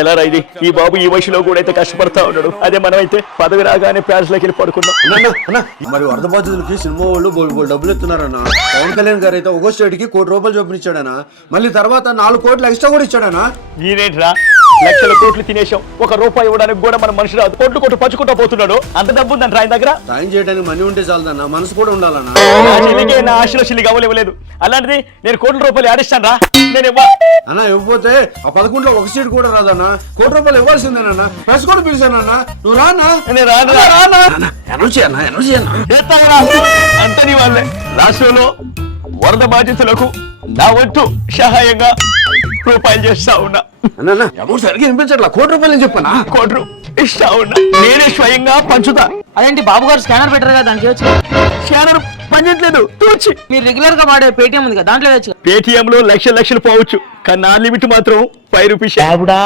ఎలా రైది ఈ బాబు ఈ వయసులో కూడా అయితే కష్టపడతా ఉన్నాడు. అదే మనమైతే పదవి రాగానే ప్యాలెస్లోకి వెళ్ళి పడుకున్నాం. మరి వరద బాధితులకి సినిమా వాళ్ళు బోల్ డబ్బులు ఎత్తున్నారన్న. పవన్ కళ్యాణ్ గారు అయితే ఒక్కో స్టేట్ కి ₹1 కోటి చొప్పున ఇచ్చాడనా. మళ్ళీ తర్వాత 4 కోట్లు ఎక్స్ట్రా కూడా ఇచ్చాడనా. ఈరేంట్రా లక్షల కోట్లు తినేసాం, ₹1 ఇవ్వడానికి కూడా మన మనిషి రాదు, కోట్లు పంచుకుంటా పోతున్నాడు. అంత డబ్బు ఉందంట ఆయన దగ్గర. సాయం చేయడానికి మనీ ఉంటే చాలదన్న, మనసు కూడా ఉండాలన్నా. నా చెల్లికి నా ఆశలో చెల్లి ఇవ్వలేదు. అలాంటిది నేను ₹1 ఆడిస్తాను రా. నేను అన్న ఇవ్వకపోతే ఆ 11లో ఒక సీట్ కూడా రాదన్నా. ₹1 ఇవ్వాల్సిందేనన్నా. ప్రెస్ కూడా పిలిచానన్నా. నువ్వు రానా? అంతని వాళ్ళే రాష్ట్రంలో వరద బాధితులకు నా వంతు సహాయంగా రూపాయలు చేస్తా ఉన్నా. సరిగ్గా వినిపించట్లా. ₹1 చెప్పనా? ₹1 ఇస్తా ఉన్నా. నేనే స్వయంగా పంచుతా. అదేంటి బాబు గారు స్కానర్ పెట్టారు కదా, దానికి వచ్చి స్కానర్ పనిచేయట్లేదు. మీరు రెగ్యులర్ గా వాడే పేటిఎం ఉంది కదా, దాంట్లో వేయచ్చు. పేటిఎం లో లక్షలు పోవచ్చు, కానీ నా లిమిట్ మాత్రం ₹5.